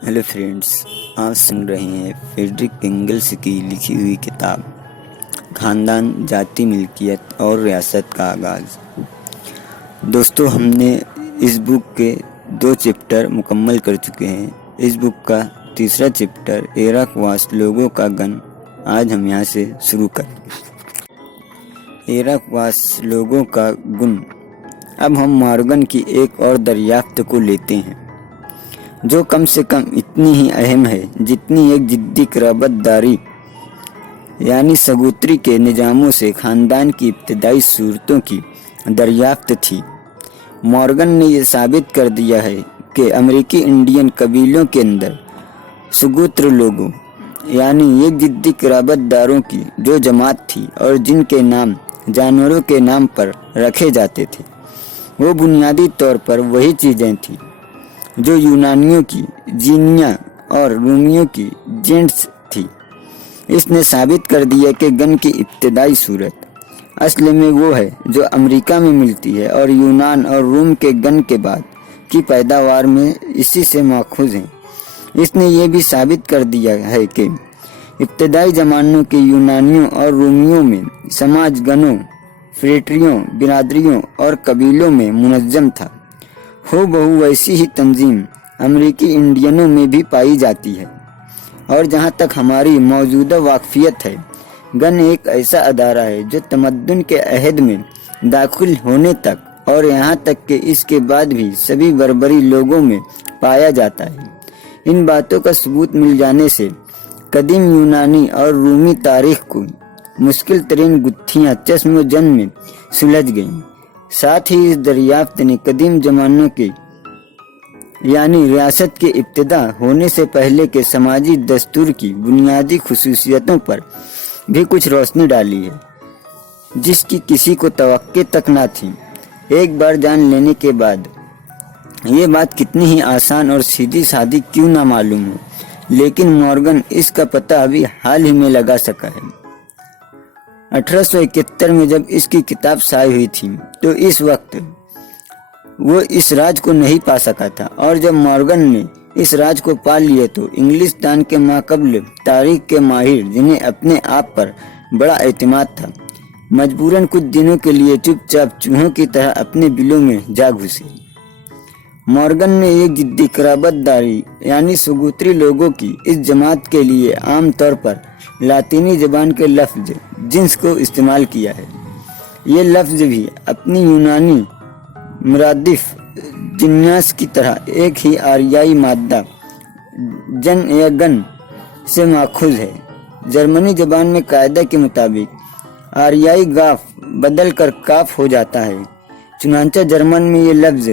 Hello friends, आप सुन रहे हैं फ्रेडरिक एंगल्स की लिखी हुई किताब खानदान, जाति, मिल्कियत और रियासत का आगाज़। दोस्तों, हमने इस बुक के 2 चैप्टर मुकम्मल कर चुके हैं। इस बुक का तीसरा चैप्टर इराक़वास लोगों का गण आज हम यहाँ से शुरू करेंगे। इराक़वास लोगों का गुण। अब हम मॉर्गन की एक और दरियाफ्त को लेते हैं, जो कम से कम इतनी ही अहम है जितनी एक जिद्दी क़राबतदारी यानी सगोत्री के निज़ामों से ख़ानदान की इब्तदाई सूरतों की दरियाफ्त थी। मॉर्गन ने यह साबित कर दिया है कि अमेरिकी इंडियन कबीलों के अंदर सगोत्र लोगों यानी एक जिद्दी क़राबतदारों की जो जमात थी और जिनके नाम जानवरों के नाम पर रखे जाते थे, वो बुनियादी तौर पर वही चीज़ें थीं जो यूनानियों की जीनिया और रोमियों की जेंट्स थी। इसने साबित कर दिया कि गण की इब्तदाई सूरत असल में वो है जो अमेरिका में मिलती है और यूनान और रोम के गण के बाद की पैदावार में इसी से माखूज़ है। इसने ये भी साबित कर दिया है कि इब्तदाई ज़मानों के यूनानियों और रोमियों में समाज गणों, फ्रेटरियों, बिरादरियों और कबीलों में मुनज़्ज़म था। हो बहु वैसी ही तंजीम अमेरिकी इंडियनों में भी पाई जाती है। और जहाँ तक हमारी मौजूदा वाकफियत है, गण एक ऐसा अदारा है जो तमद्दुन के अहद में दाखिल होने तक और यहाँ तक कि इसके बाद भी सभी बर्बरी लोगों में पाया जाता है। इन बातों का सबूत मिल जाने से कदीम यूनानी और रूमी तारीख को मुश्किल तरीन गुत्थियाँ चश्म जन में सुलझ गईं। साथ ही इस दरियाफ्त ने कदीम ज़मानों के यानी रियासत के इब्तिदा होने से पहले के समाजी दस्तूर की बुनियादी खुसूसियतों पर भी कुछ रोशनी डाली है, जिसकी किसी को तवक्के तक ना थी। एक बार जान लेने के बाद ये बात कितनी ही आसान और सीधी सादी क्यों ना मालूम हो, लेकिन मॉर्गन इसका पता अभी हाल ही में लगा सका है। 1871 में जब इसकी किताब शाये हुई थी तो इस वक्त वो इस राज को नहीं पा सका था, और जब मॉर्गन ने इस राज को पा लिया तो इंग्लिस्तान के माक़बल तारीख के माहिर, जिन्हें अपने आप पर बड़ा एतमाद था, मजबूरन कुछ दिनों के लिए चुपचाप चूहों की तरह अपने बिलों में जा घुसे। मॉर्गन ने एक जिद्दी क़राबतदारी यानी सगोत्री लोगों की इस जमात के लिए आम तौर पर लातीनी ज़बान के लफ्ज़ जिन्स को इस्तेमाल किया है। ये लफ्ज़ भी अपनी यूनानी मुरादिफ जिन्यास की तरह एक ही आर्याई मादा जन या गन से माखूज़ है। जर्मनी ज़बान में कायदा के मुताबिक आर्याई गाफ बदल कर काफ हो जाता है। चुनांचा जर्मन में ये लफ्ज़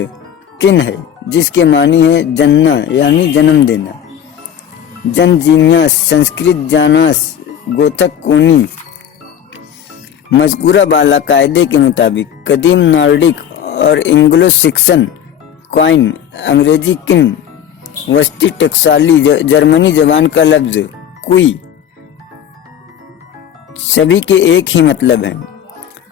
किन है, जिसके मानी है जन्ना यानी जन्म देना। जन जीनियास संस्कृत जानास गोथक कोनी। मज़कूरा बाला कायदे के मुताबिक कदीम नॉर्डिक और एंग्लो सिक्सन क्वाइन अंग्रेजी किन वस्ती टक्साली जर्मनी ज़बान का लफ्ज़ कुई सभी के एक ही मतलब है,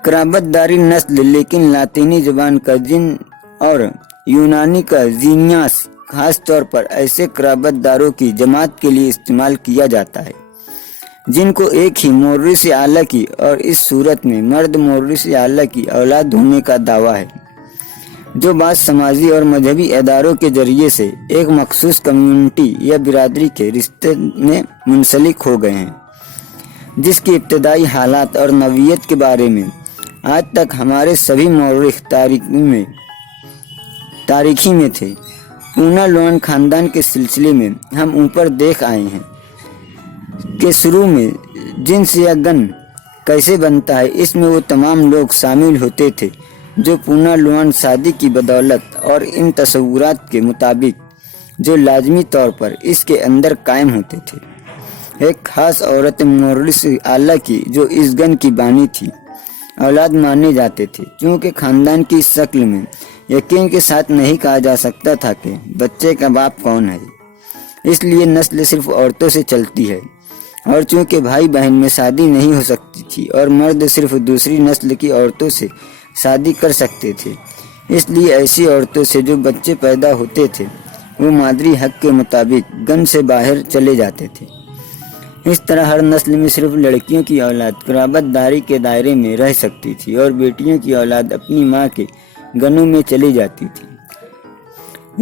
क़राबतदारी नस्ल, लेकिन लातीनी ज़बान का जिन और यूनानी का जीनियास खास तौर पर ऐसे क़राबतदारों की जमात के लिए इस्तेमाल किया जाता है जिनको एक ही मोर्रिस आला की और इस सूरत में मर्द मोर्रिस आला की औलाद होने का दावा है, जो बात समाजी और मजहबी इदारों के ज़रिए से एक मखसूस कम्युनिटी या बिरादरी के रिश्ते में मुंसलिक हो गए हैं, जिसकी इब्तदाई हालात और नवीयत के बारे में आज तक हमारे सभी मौरिख तारीखी में थे। पूना लोन ख़ानदान के सिलसिले में हम ऊपर देख आए हैं कि शुरू में जिन्स या गण कैसे बनता है, इसमें वो तमाम लोग शामिल होते थे जो पूना लोन शादी की बदौलत और इन तसव्वुरात के मुताबिक जो लाजमी तौर पर इसके अंदर कायम होते थे। एक ख़ास औरत मोर्रिस आला की जो इस गण की बानी थी औलाद माने जाते थे, क्योंकि ख़ानदान की शक्ल में यकीन के साथ नहीं कहा जा सकता था कि बच्चे का बाप कौन है, इसलिए नस्ल सिर्फ औरतों से चलती है। और चूँकि भाई बहन में शादी नहीं हो सकती थी और मर्द सिर्फ दूसरी नस्ल की औरतों से शादी कर सकते थे, इसलिए ऐसी औरतों से जो बच्चे पैदा होते थे वो मादरी हक के मुताबिक गन से बाहर चले जाते थे। इस तरह हर नस्ल में सिर्फ लड़कियों की औलाद कुराबतदारी के दायरे में रह सकती थी और बेटियों की औलाद अपनी माँ के गनों में चली जाती थी।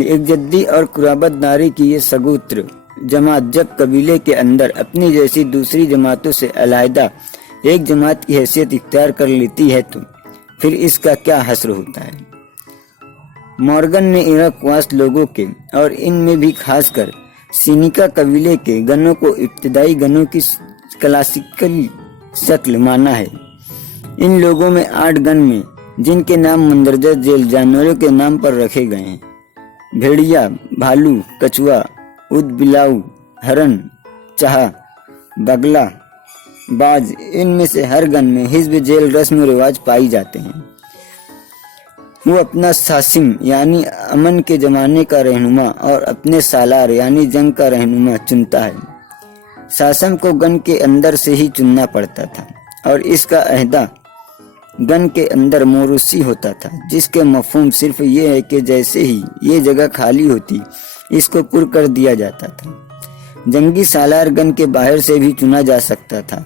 एक जद्दी और कुराबतदारी की ये सगोत्र जमात जब कबीले के अंदर अपनी जैसी दूसरी जमातों से अलहदा एक जमात की हैसियत इख्तियार कर लेती है तो फिर इसका क्या हस्र होता है। मॉर्गन ने इराकवास लोगों के और इनमें भी खासकर सीनिका कबीले के गनों को इब्तदाई गनों की क्लासिकल शक्ल माना है। इन लोगों में 8 गन में जिनके नाम मंदरजा झेल जानवरों के नाम पर रखे गए हैं, भेड़िया, भालू, कछुआ, ऊद बिलाऊ, हरन, चहा, बगला, बाज, इनमें से हर गन में हिज़्ब झेल रस्म रिवाज पाई जाते हैं। वो अपना सासिम यानी अमन के ज़माने का रहनुमा और अपने सालार यानी जंग का रहनुमा चुनता है। सासम को गन के अंदर से ही चुनना पड़ता था और इसका अहदा गन के अंदर मोरूसी होता था, जिसके मफहूम सिर्फ ये है कि जैसे ही ये जगह खाली होती इसको पुर कर दिया जाता था। जंगी सालार गन के बाहर से भी चुना जा सकता था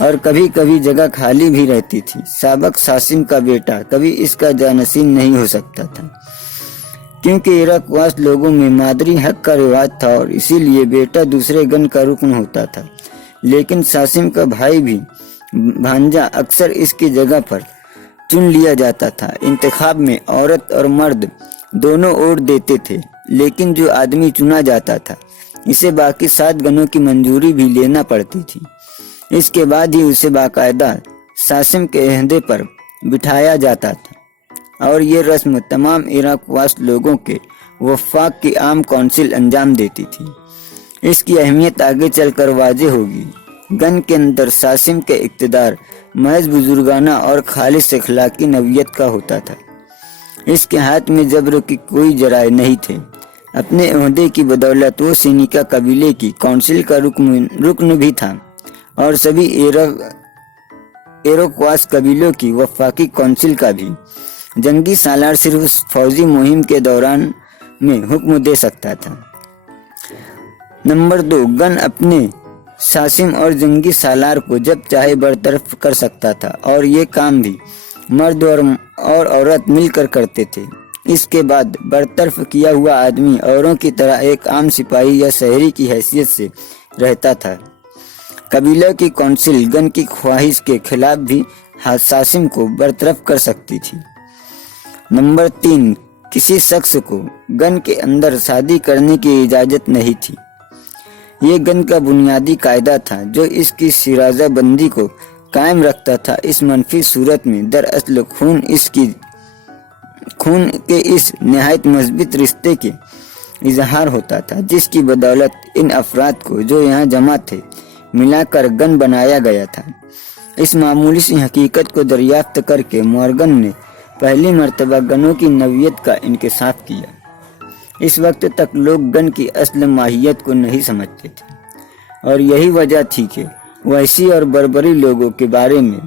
और कभी कभी जगह खाली भी रहती थी। साबक सासिम का बेटा कभी इसका जानसीन नहीं हो सकता था, क्योंकि इराकवास लोगों में मादरी हक का रिवाज था और इसीलिए बेटा दूसरे गन का रुकन होता था। लेकिन सासिम का भाई भी भांजा अक्सर इसकी जगह पर चुन लिया जाता था। इंतखाब में औरत और मर्द दोनों वोट देते थे, लेकिन जो आदमी चुना जाता था इसे बाकी 7 गनों की मंजूरी भी लेना पड़ती थी। इसके बाद ही उसे बाकायदा सासिम के अहदे पर बिठाया जाता था और ये रस्म तमाम इराकवास लोगों के वफाक की आम कौंसिल अंजाम देती थी। इसकी अहमियत आगे चलकर वाज़ेह होगी। गन के अंदर सासिम के इक़्तिदार महज बुजुर्गाना और खालिस अखलाकी नवियत का होता था। इसके हाथ में जबर की कोई जराए नहीं थे। अपने ओहदे की बदौलत वो सीनिका कबीले की कौंसिल का रुकन भी था और सभी इराकवास कबीलों की वफाकी कौंसिल का भी। जंगी सालार सिर्फ उस फौजी मुहिम के दौरान में हुक्म दे सकता था। नंबर 2, गन अपने सासिम और जंगी सालार को जब चाहे बरतरफ कर सकता था और ये काम भी मर्द और औरत मिलकर करते थे। इसके बाद बरतरफ किया हुआ आदमी औरों की तरह एक आम सिपाही या शहरी की हैसियत से रहता था। कबीले की कौंसिल गन की ख्वाहिश के खिलाफ भी सासिम को बरतरफ कर सकती थी। नंबर 3, किसी शख्स को गन के अंदर शादी करने की इजाज़त नहीं थी। ये गन का बुनियादी कायदा था जो इसकी सिराजा बंदी को कायम रखता था। इस मनफी सूरत में दरअसल खून के इस निहायत मजबूत रिश्ते के इजहार होता था, जिसकी बदौलत इन अफराद को जो यहाँ जमा थे मिलाकर गन बनाया गया था। इस मामूली सी हकीकत को दरियाफ्त करके मॉर्गन ने पहली मर्तबा गनों की नवियत का इंकशाफ किया। इस वक्त तक लोग गन की असल माहियत को नहीं समझते थे और यही वजह थी कि वैसी और बर्बरी लोगों के बारे में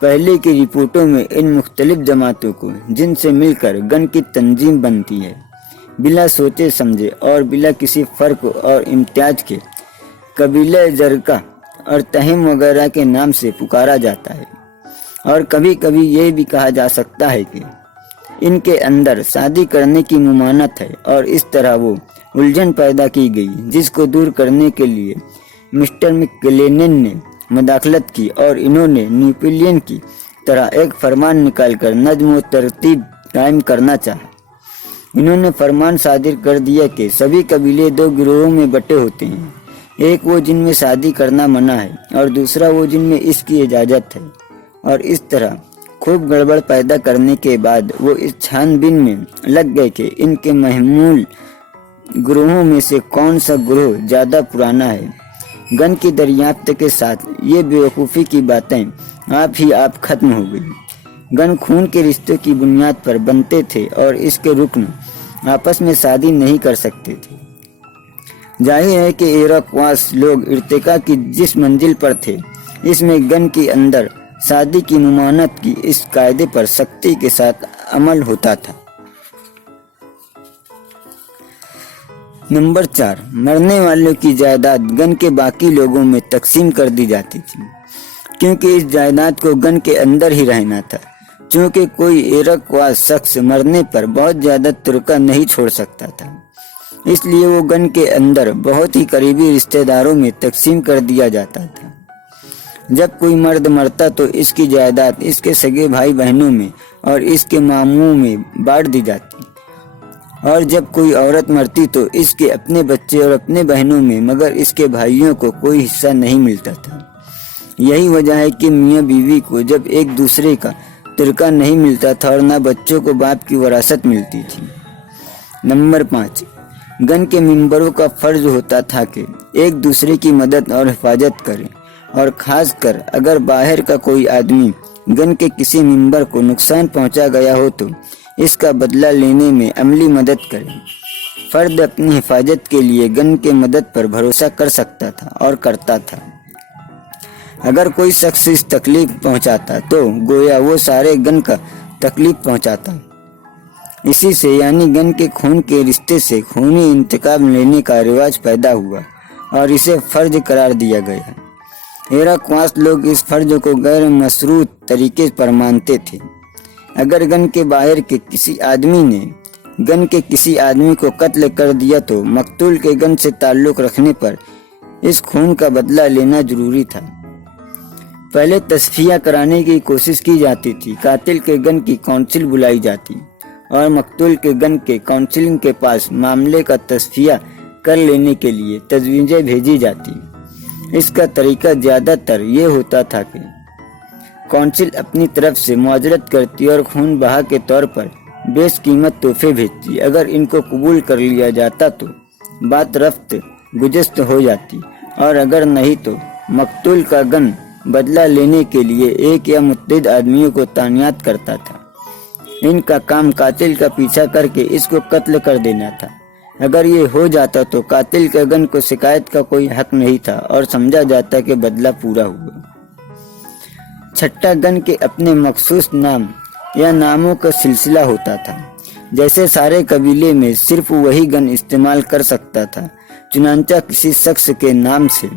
पहले की रिपोर्टों में इन मुख्तलिफ जमातों को जिनसे मिलकर गन की तंजीम बनती है, बिला सोचे समझे और बिला किसी फ़र्क और इम्तियाज के कबीले जरका और तहीम वगैरह के नाम से पुकारा जाता है। और कभी कभी ये भी कहा जा सकता है कि इनके अंदर शादी करने की मुमानत है और इस तरह वो उलझन पैदा की गई, जिसको दूर करने के लिए मिस्टर मैकलेलन ने मदाखलत की और इन्होंने नेपोलियन की तरह एक फरमान निकालकर नज़्म व तरतीब कायम करना चाहा। इन्होंने फरमान सादिर कर दिया कि सभी कबीले 2 गिरोहों में बटे होते हैं, एक वो जिनमें शादी करना मना है और दूसरा वो जिनमें इसकी इजाज़त है। और इस तरह खूब गड़बड़ पैदा करने के बाद वो इस छानबीन में लग गए कि इनके महमूल ग्रोहों में से कौन सा ग्रोह ज़्यादा पुराना है। गन की दरियाफ्त के साथ ये बेवकूफ़ी की बातें आप खत्म हो गई। गन खून के रिश्तों की बुनियाद पर बनते थे और इसके रुकन आपस में शादी नहीं कर सकते थे। जाहिर है कि इराकवास लोग इर्तिका की जिस मंजिल पर थे, इसमें गन के अंदर शादी की मुमानत की इस कायदे पर सख्ती के साथ अमल होता था। नंबर 4, मरने वालों की जायदाद गन के बाकी लोगों में तकसीम कर दी जाती थी, क्योंकि इस जायदाद को गन के अंदर ही रहना था। चूँकि कोई इराक़वास शख्स मरने पर बहुत ज़्यादा तुर्का नहीं छोड़ सकता था, इसलिए वो गन के अंदर बहुत ही करीबी रिश्तेदारों में तकसीम कर दिया जाता था। जब कोई मर्द मरता तो इसकी जायदाद इसके सगे भाई बहनों में और इसके मामूओं में बांट दी जाती, और जब कोई औरत मरती तो इसके अपने बच्चे और अपने बहनों में, मगर इसके भाइयों को कोई हिस्सा नहीं मिलता था। यही वजह है कि मियाँ बीवी को जब एक दूसरे का तुर्का नहीं मिलता था और न बच्चों को बाप की वरासत मिलती थी। नंबर 5, गन के मिंबरों का फर्ज होता था कि एक दूसरे की मदद और हिफाजत करें, और ख़ासकर अगर बाहर का कोई आदमी गन के किसी मिंबर को नुकसान पहुंचा गया हो तो इसका बदला लेने में अमली मदद करें। फर्द अपनी हिफाजत के लिए गन के मदद पर भरोसा कर सकता था और करता था। अगर कोई शख्स इस तकलीफ पहुंचाता तो गोया वो सारे गन का तकलीफ पहुंचाता। इसी से यानी गन के खून के रिश्ते से खूनी इंतकाम लेने का रिवाज पैदा हुआ और इसे फर्ज करार दिया गया। इराक़वास लोग इस फर्ज को गैर मशरूत तरीके पर मानते थे। अगर गन के बाहर के किसी आदमी ने गन के किसी आदमी को कत्ल कर दिया तो मकतूल के गन से ताल्लुक़ रखने पर इस खून का बदला लेना जरूरी था। पहले तस्फिया कराने की कोशिश की जाती थी। कातिल के गन की काउंसिल बुलाई जाती और मकतूल के गन के काउंसिलिंग के पास मामले का तस्फिया कर लेने के लिए तजवीज़ें भेजी जाती। इसका तरीका ज़्यादातर ये होता था कि काउंसिल अपनी तरफ से मुआवजत करती और खून बहा के तौर पर बेशकीमत तोहफे भेजती। अगर इनको कबूल कर लिया जाता तो बात रफ्त गुजस्त हो जाती, और अगर नहीं तो मकतूल का गन बदला लेने के लिए एक या मुत्तहिद आदमियों को तानियात करता था। इनका काम कातिल का पीछा करके इसको कत्ल कर देना था। अगर ये हो जाता तो कातिल के गन को शिकायत का कोई हक नहीं था और समझा जाता कि बदला पूरा हुआ। छठा, गन के अपने मखसूस नाम या नामों का सिलसिला होता था। जैसे सारे कबीले में सिर्फ वही गन इस्तेमाल कर सकता था, चुनांचा किसी शख्स के नाम से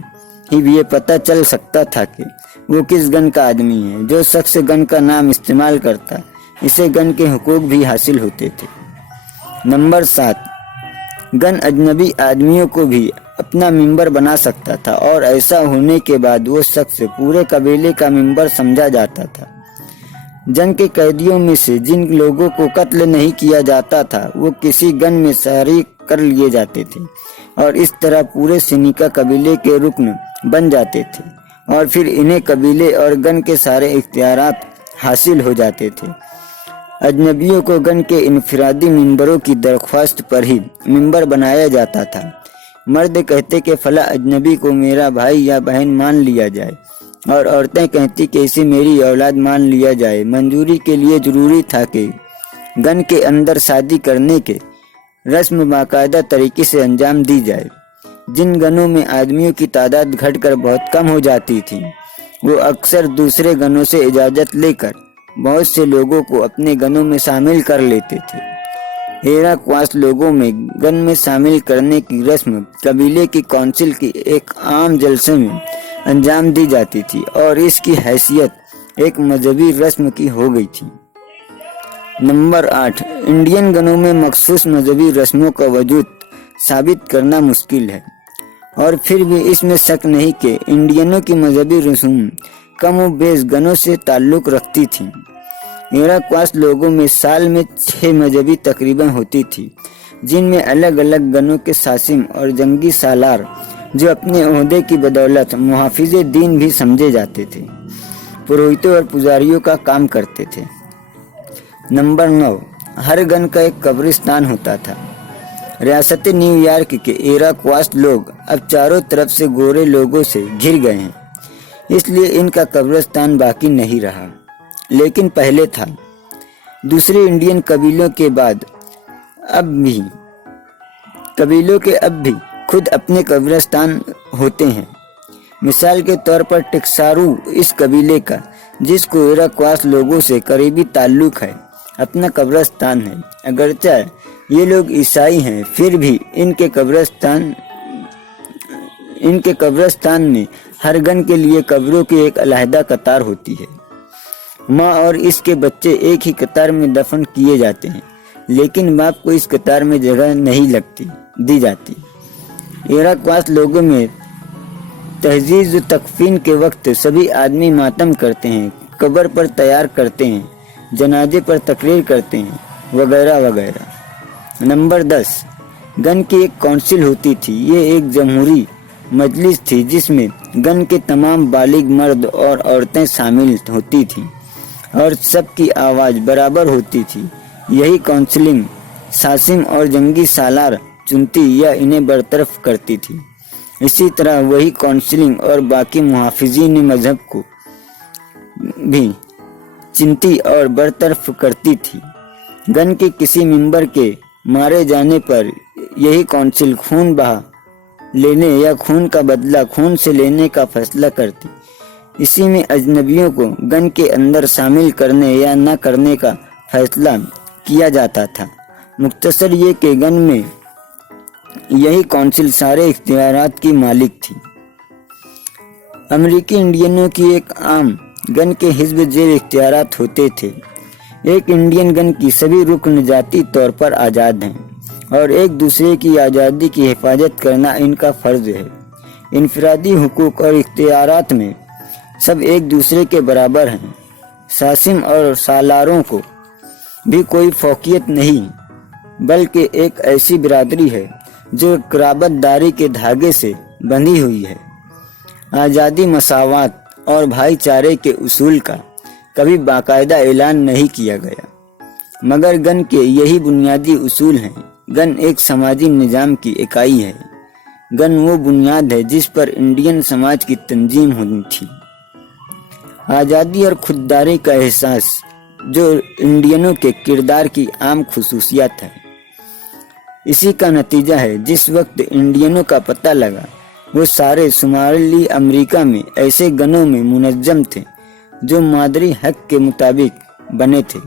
ही ये पता चल सकता था कि वो किस गन का आदमी है। जो शख्स गन का नाम इस्तेमाल करता इसे गन के हुकूक भी हासिल होते थे। नंबर 7, गन अजनबी आदमियों को भी अपना मिंबर बना सकता था और ऐसा होने के बाद वो शख्स पूरे कबीले का मिंबर समझा जाता था। जंग के कैदियों में से जिन लोगों को कत्ल नहीं किया जाता था वो किसी गन में शरीक कर लिए जाते थे और इस तरह पूरे सिनिका कबीले के रुकन बन जाते थे, और फिर इन्हें कबीले और गन के सारे इख्तियारात हासिल हो जाते थे। अजनबियों को गन के इनफरादी मिंबरों की दरख्वास्त पर ही मिंबर बनाया जाता था। मर्द कहते कि फला अजनबी को मेरा भाई या बहन मान लिया जाए, और औरतें कहती कि इसे मेरी औलाद मान लिया जाए। मंजूरी के लिए ज़रूरी था कि गन के अंदर शादी करने के रस्म बाकायदा तरीके से अंजाम दी जाए। जिन गनों में आदमियों की तादाद घटकर बहुत कम हो जाती थी वो अक्सर दूसरे गनों से इजाज़त लेकर बहुत से लोगों को अपने गनों में शामिल कर लेते थे। इराक़वास लोगों में गन में शामिल करने की रस्म कबीले की काउंसिल की एक आम जलसे में अंजाम दी जाती थी और इसकी हैसियत एक मजहबी रस्म की हो गई थी। नंबर 8, इंडियन गनों में मखसूस मजहबी रस्मों का वजूद साबित करना मुश्किल है, और फिर भी इसमें शक नहीं कि इंडियनों की मजहबी रस्म कम व बेश गनों से ताल्लुक़ रखती थी। इराक़वास लोगों में साल में 6 मजहबी तकरीबें होती थी, जिनमें अलग अलग गनों के सासिम और जंगी सालार जो अपने ओहदे की बदौलत मुहाफिज़े दीन भी समझे जाते थे, पुरोहितों और पुजारियों का काम करते थे। नंबर 9, हर गन का एक कब्रिस्तान होता था। रियासत न्यूयॉर्क के इराक़वास लोग अब चारों तरफ से गोरे लोगों से घिर गए हैं, इसलिए इनका कब्रिस्तान बाकी नहीं रहा, लेकिन पहले था। दूसरे इंडियन कबीलों के बाद अब भी खुद अपने कब्रिस्तान होते हैं। मिसाल के तौर पर टिक्सारू इस कबीले का, जिसको इराक़वास लोगों से करीबी ताल्लुक़ है, अपना कब्रिस्तान है। अगरचे ये लोग ईसाई हैं, फिर भी इनके कब्रिस्तान में हर गन के लिए कब्रों की एक अलहदा कतार होती है। माँ और इसके बच्चे एक ही कतार में दफन किए जाते हैं, लेकिन बाप को इस कतार में जगह नहीं दी जाती। इराक़वास लोगों में तहजीज़ तकफीन के वक्त सभी आदमी मातम करते हैं, कब्र पर तैयार करते हैं, जनाजे पर तकरीर करते हैं, वगैरह वगैरह। नंबर 10, गन की एक काउंसिल होती थी। ये एक जमहूरी मजलिस थी जिसमें गन के तमाम बालिग मर्द और औरतें शामिल होती थीं और सबकी आवाज़ बराबर होती थी। यही काउंसिलिंग सासिम और जंगी सालार चुनती या इन्हें बरतरफ करती थी। इसी तरह वही काउंसिलिंग और बाकी मुहाफिजीन मजहब को भी चिंती और बरतरफ करती थी। गन के किसी मिंबर के मारे जाने पर यही काउंसिल खून बहा लेने या खून का बदला खून से लेने का फैसला करती। इसी में अजनबियों को गन के अंदर शामिल करने या न करने का फैसला किया जाता था। मुख्तसर ये कि गन में यही काउंसिल सारे इख्तियारात की मालिक थी। अमेरिकी इंडियनों की एक आम गन के हिज़्ब जेर इख्तियारात होते थे। एक इंडियन गन की सभी रुकन जाती तौर पर आज़ाद हैं और एक दूसरे की आज़ादी की हिफाजत करना इनका फ़र्ज़ है। इनफरादी हुकूक और इख्तियारात में सब एक दूसरे के बराबर हैं। सासिम और सालारों को भी कोई फौकियत नहीं, बल्कि एक ऐसी बिरादरी है जो क़राबतदारी के धागे से बंधी हुई है। आज़ादी, मसावात और भाईचारे के उसूल का कभी बाकायदा ऐलान नहीं किया गया, मगर गन के यही बुनियादी उसूल हैं। गन एक समाजी निज़ाम की इकाई है। गन वो बुनियाद है जिस पर इंडियन समाज की तंजीम होनी थी। आज़ादी और खुददारी का एहसास जो इंडियनों के किरदार की आम खुसूसियत है। इसी का नतीजा है जिस वक्त इंडियनों का पता लगा वो सारे शुमाली अमेरिका में ऐसे गनों में मुनज़्ज़म थे जो मादरी हक के मुताबिक बने थे।